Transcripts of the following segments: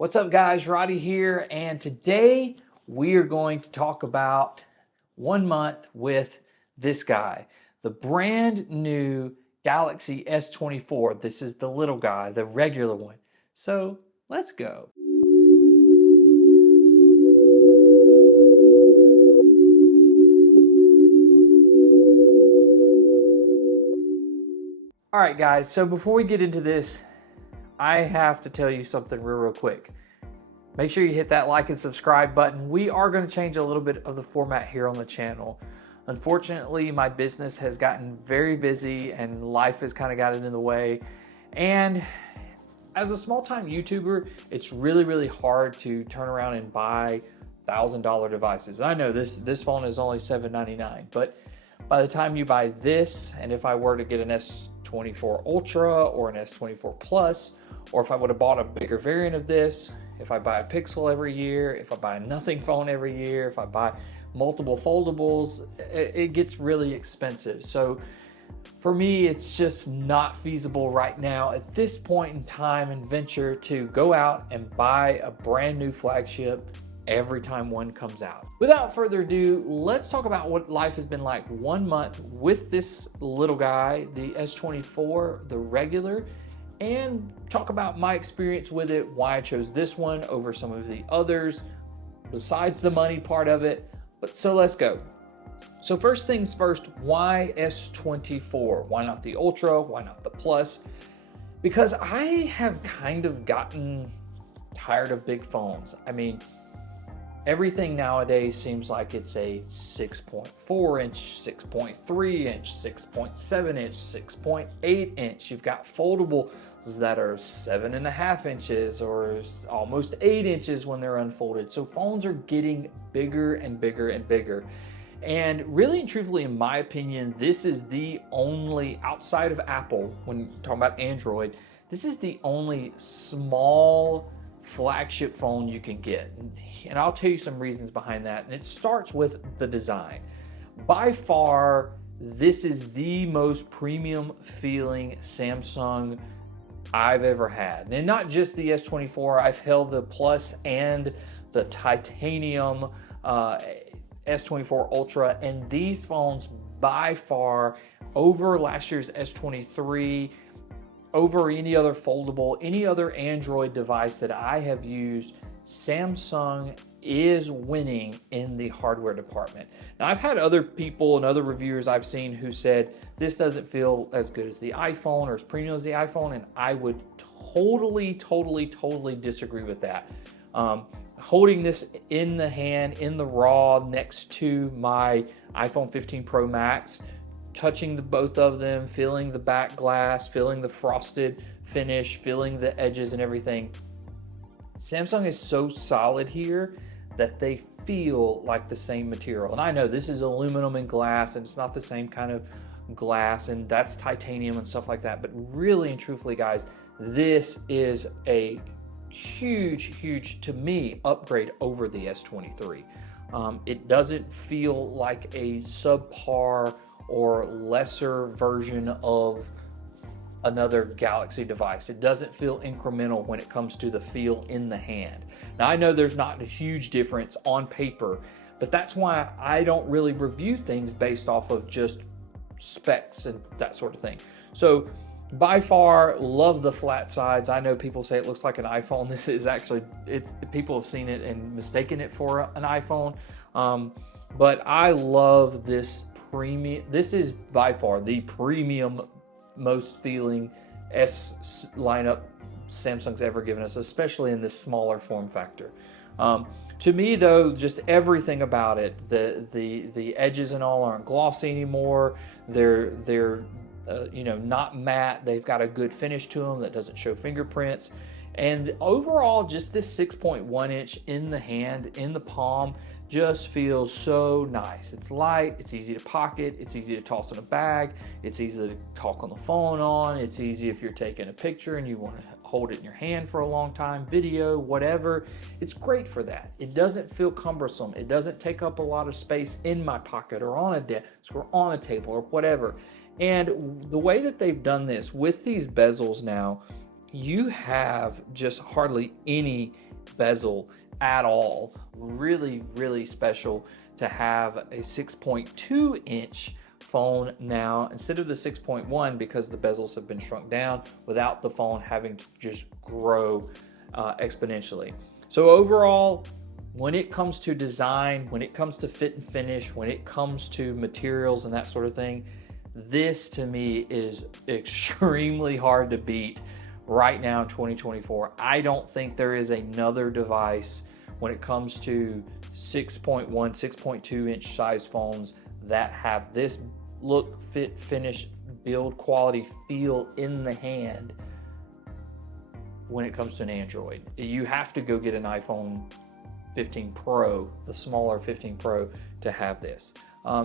What's up guys, Roddy here, and today we are going to talk about 1 month with this guy, the brand new Galaxy S24. This is the little guy, the regular one. So let's go. All right guys, so before we get into this, I have to tell you something real quick. Make sure you hit that like and subscribe button. We are going to change a little bit of the format here on the channel. Unfortunately, my business has gotten very busy and life has kind of gotten in the way. And as a small-time YouTuber, it's really hard to turn around and buy $1,000 devices. I know this phone is only $799, but by the time you buy this, and if I were to get an S24 Ultra or an S24 Plus, or if I would have bought a bigger variant of this, if I buy a Pixel every year, if I buy a nothing phone every year, if I buy multiple foldables, it gets really expensive. So for me, it's just not feasible right now at this point in time and venture to go out and buy a brand new flagship every time one comes out. Without further ado, let's talk about what life has been like 1 month with this little guy, the S24, the regular, and talk about my experience with it, why I chose this one over some of the others, besides the money part of it. But so let's go. So first things first, why S24? Why not the Ultra? Why not the Plus? Because I have kind of gotten tired of big phones. I mean, everything nowadays seems like it's a 6.4 inch, 6.3 inch, 6.7 inch, 6.8 inch. You've got foldables that are 7.5 inches or almost 8 inches when they're unfolded. So phones are getting bigger and bigger and bigger. And really and truthfully, in my opinion, this is the only, outside of Apple, when talking about Android, this is the only small flagship phone you can get. And I'll tell you some reasons behind that. And it starts with the design. By far, this is the most premium feeling Samsung I've ever had. And not just the S24, I've held the Plus and the titanium S24 Ultra, and these phones by far over last year's S23, over any other foldable, any other Android device that I have used, Samsung is winning in the hardware department. Now, I've had other people and other reviewers I've seen who said this doesn't feel as good as the iPhone or as premium as the iPhone, and I would totally disagree with that. Holding this in the hand, in the raw, next to my iPhone 15 Pro Max, touching both of them, feeling the back glass, feeling the frosted finish, feeling the edges and everything. Samsung is so solid here that they feel like the same material. And I know this is aluminum and glass, and it's not the same kind of glass, and that's titanium and stuff like that. But really and truthfully, guys, this is a huge, to me, upgrade over the S23. It doesn't feel like a subpar or lesser version of another Galaxy device. It doesn't feel incremental when it comes to the feel in the hand. Now, I know there's not a huge difference on paper, but that's why I don't really review things based off of just specs and that sort of thing. So by far, love the flat sides. I know people say it looks like an iPhone. This is actually, people have seen it and mistaken it for an iPhone. But I love this premium. This is by far the premium, most feeling S lineup Samsung's ever given us, especially in this smaller form factor. To me, though, just everything about it, the edges and all aren't glossy anymore. They're not matte. They've got a good finish to them that doesn't show fingerprints. And overall, just this 6.1 inch in the hand, in the palm, just feels so nice. It's light, it's easy to pocket, it's easy to toss in a bag, it's easy to talk on the phone on, it's easy if you're taking a picture and you want to hold it in your hand for a long time, video, whatever. It's great for that. It doesn't feel cumbersome. It doesn't take up a lot of space in my pocket or on a desk or on a table or whatever. And the way that they've done this with these bezels now, you have just hardly any bezel at all. Really, really special to have a 6.2 inch phone now instead of the 6.1 because the bezels have been shrunk down without the phone having to just grow exponentially. So overall, when it comes to design, when it comes to fit and finish, when it comes to materials and that sort of thing, this to me is extremely hard to beat right now in 2024. I don't think there is another device when it comes to 6.1, 6.2 inch size phones that have this look, fit, finish, build quality, feel in the hand when it comes to an Android. You have to go get an iPhone 15 Pro, the smaller 15 Pro, to have this.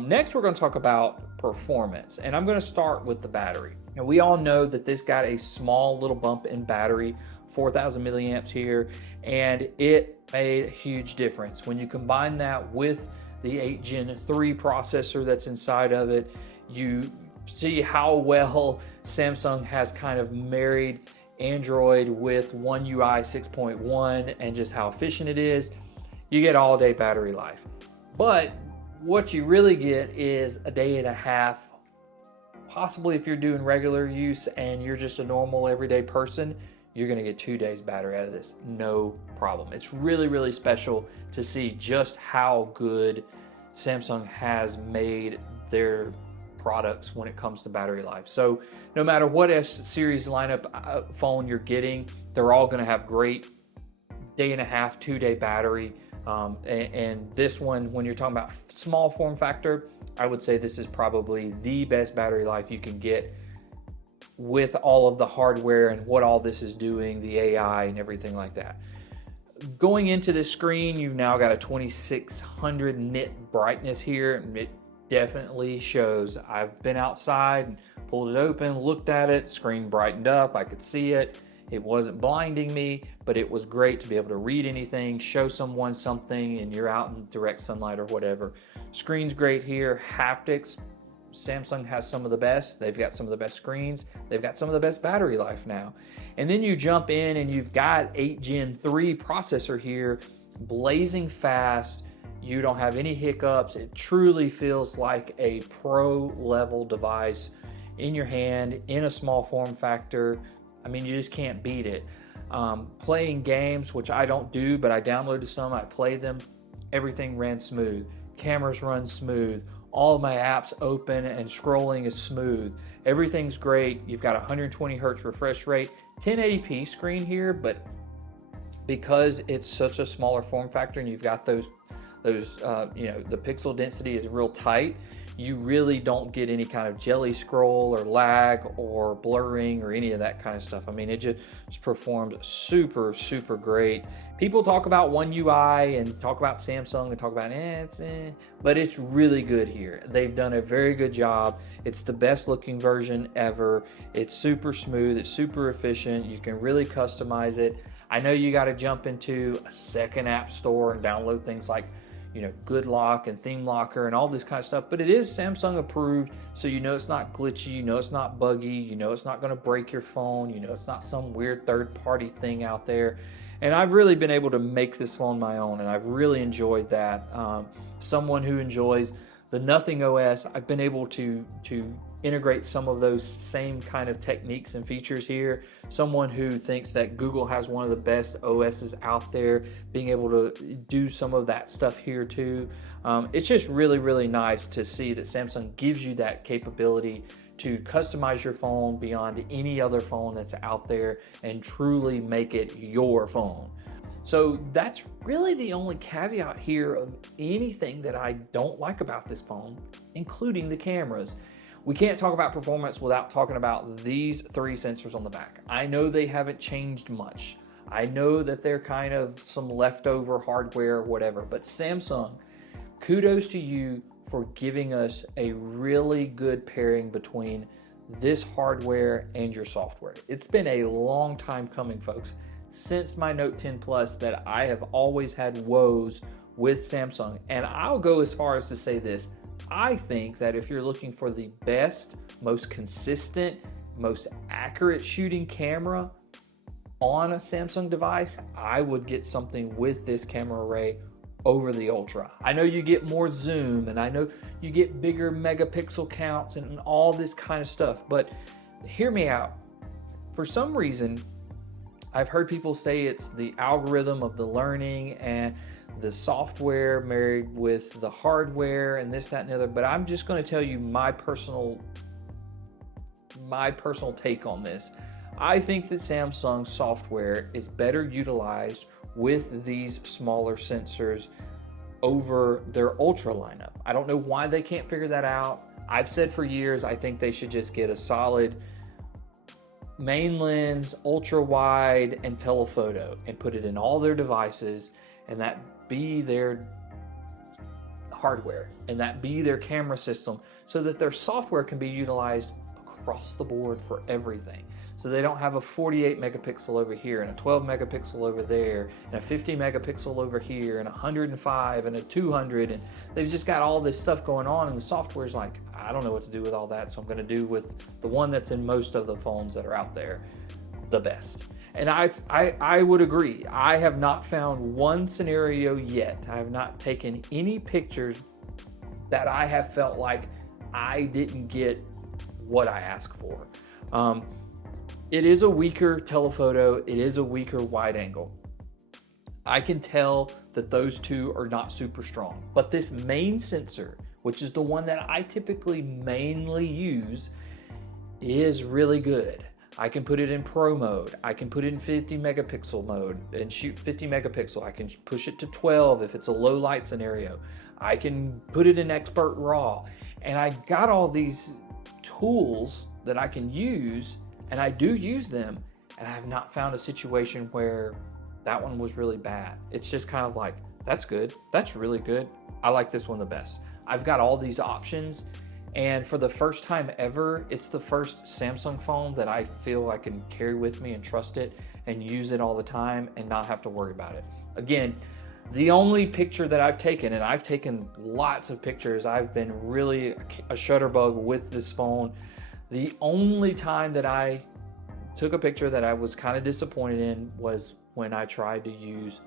Next, we're going to talk about performance, and I'm going to start with the battery. Now, we all know that this got a small little bump in battery, 4,000 milliamps here, and it made a huge difference. When you combine that with the 8 Gen 3 processor that's inside of it, you see how well Samsung has kind of married Android with One UI 6.1 and just how efficient it is. You get all day battery life. But what you really get is a day and a half. Possibly if you're doing regular use and you're just a normal everyday person, you're gonna get 2 days battery out of this, no problem. It's really, really special to see just how good Samsung has made their products when it comes to battery life. So no matter what S series lineup phone you're getting, they're all gonna have great day and a half, 2 day battery. And this one, when you're talking about small form factor, I would say this is probably the best battery life you can get with all of the hardware and what all this is doing, the AI and everything like that. Going into this screen, you've now got a 2600 nit brightness here, and it definitely shows. I've been outside and pulled it open, looked at it, screen brightened up, I could see it. It wasn't blinding me, but it was great to be able to read anything, show someone something, and you're out in direct sunlight or whatever. Screen's great here. Haptics, Samsung has some of the best. They've got some of the best screens. They've got some of the best battery life now. And then you jump in and you've got 8 Gen 3 processor here, blazing fast. You don't have any hiccups. It truly feels like a pro level device in your hand, in a small form factor. I mean, you just can't beat it. Playing games, which I don't do, but I downloaded some, I played them. Everything ran smooth. Cameras run smooth. All of my apps open and scrolling is smooth. Everything's great. You've got 120 hertz refresh rate, 1080p screen here, but because it's such a smaller form factor and you've got those the pixel density is real tight, you really don't get any kind of jelly scroll or lag or blurring or any of that kind of stuff. I mean, it just performed super, super great. People talk about One UI and talk about Samsung and talk about but it's really good here. They've done a very good job. It's the best looking version ever. It's super smooth. It's super efficient. You can really customize it. I know you got to jump into a second app store and download things like Good Lock and Theme Locker and all this kind of stuff, but it is Samsung approved, so it's not glitchy, it's not buggy, it's not going to break your phone, it's not some weird third-party thing out there. And I've really been able to make this phone my own, and I've really enjoyed that. Someone who enjoys the Nothing OS, I've been able to integrate some of those same kind of techniques and features here. Someone who thinks that Google has one of the best OSs out there, being able to do some of that stuff here too. It's just really, really nice to see that Samsung gives you that capability to customize your phone beyond any other phone that's out there and truly make it your phone. So that's really the only caveat here of anything that I don't like about this phone, including the cameras. We can't talk about performance without talking about these 3 sensors on the back. I know they haven't changed much. I know that they're kind of some leftover hardware or whatever, but Samsung, kudos to you for giving us a really good pairing between this hardware and your software. It's been a long time coming, folks. Since my Note 10 Plus that I have always had woes with Samsung. And I'll go as far as to say this. I think that if you're looking for the best, most consistent, most accurate shooting camera, on a Samsung device, I would get something with this camera array over the Ultra. I know you get more zoom, and I know you get bigger megapixel counts and all this kind of stuff, but hear me out. For some reason, I've heard people say it's the algorithm of the learning and the software married with the hardware and this, that, and the other, but I'm just going to tell you my personal take on this. I think that Samsung software is better utilized with these smaller sensors over their Ultra lineup. I don't know why they can't figure that out. I've said for years, I think they should just get a solid main lens, ultra wide, and telephoto and put it in all their devices, and that be their hardware and that be their camera system, so that their software can be utilized across the board for everything. So they don't have a 48 megapixel over here and a 12 megapixel over there and a 50 megapixel over here and 105 and a 200, and they've just got all this stuff going on, and the software's like, I don't know what to do with all that, so I'm going to do with the one that's in most of the phones that are out there the best. And I would agree. I have not found one scenario yet. I have not taken any pictures that I have felt like I didn't get what I asked for. It is a weaker telephoto. It is a weaker wide angle. I can tell that those two are not super strong. But this main sensor, which is the one that I typically mainly use, is really good. I can put it in pro mode. I can put it in 50 megapixel mode and shoot 50 megapixel. I can push it to 12 if it's a low light scenario. I can put it in expert raw. And I got all these tools that I can use, and I do use them, and I have not found a situation where that one was really bad. It's just kind of like, that's good, that's really good, I like this one the best. I've got all these options, and for the first time ever, it's the first Samsung phone that I feel I can carry with me and trust it and use it all the time and not have to worry about it. Again, the only picture that I've taken, and I've taken lots of pictures, I've been really a shutterbug with this phone. The only time that I took a picture that I was kind of disappointed in was when I tried to use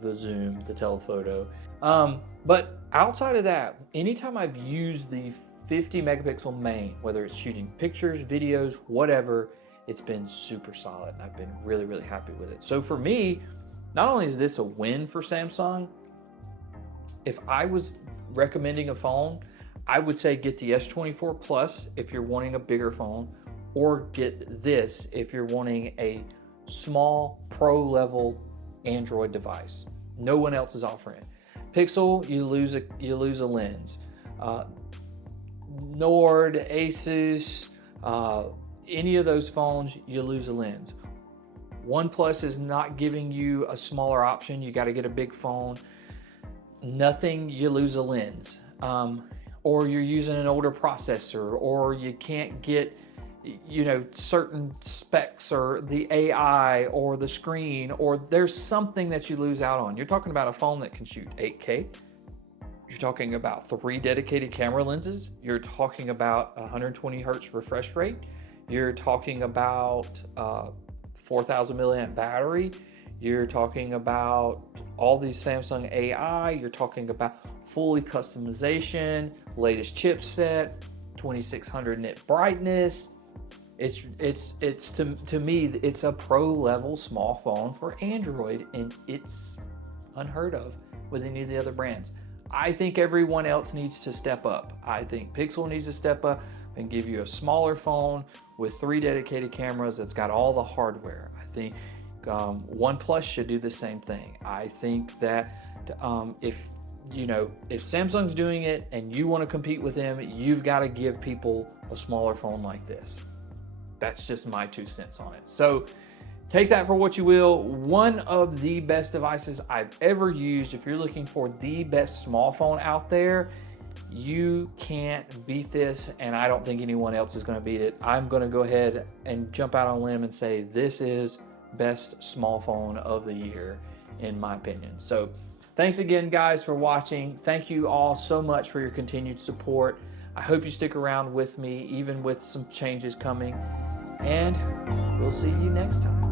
the zoom, the telephoto. But outside of that, anytime I've used the 50 megapixel main, whether it's shooting pictures, videos, whatever, it's been super solid. I've been really, really happy with it. So for me, not only is this a win for Samsung, if I was recommending a phone, I would say get the S24 Plus if you're wanting a bigger phone, or get this if you're wanting a small pro level Android device. No one else is offering it. Pixel, you lose a lens. Nord, Asus, any of those phones, you lose a lens. OnePlus is not giving you a smaller option. You got to get a big phone. Nothing, you lose a lens. Or you're using an older processor, or you can't get, certain specs, or the AI, or the screen, or there's something that you lose out on. You're talking about a phone that can shoot 8K. You're talking about 3 dedicated camera lenses. You're talking about 120 hertz refresh rate. You're talking about 4,000 milliamp battery. You're talking about all these Samsung AI. You're talking about fully customization, latest chipset, 2600 nit brightness. It's to me, it's a pro level small phone for Android, and it's unheard of with any of the other brands. I think everyone else needs to step up. I think Pixel needs to step up and give you a smaller phone with 3 dedicated cameras that's got all the hardware. I think OnePlus should do the same thing. I think that if Samsung's doing it and you want to compete with them, you've got to give people a smaller phone like this. That's just my 2 cents on it. So take that for what you will. One of the best devices I've ever used. If you're looking for the best small phone out there, you can't beat this, and I don't think anyone else is going to beat it. I'm going to go ahead and jump out on a limb and say this is best small phone of the year, in my opinion. So thanks again, guys, for watching. Thank you all so much for your continued support. I hope you stick around with me, even with some changes coming, and we'll see you next time.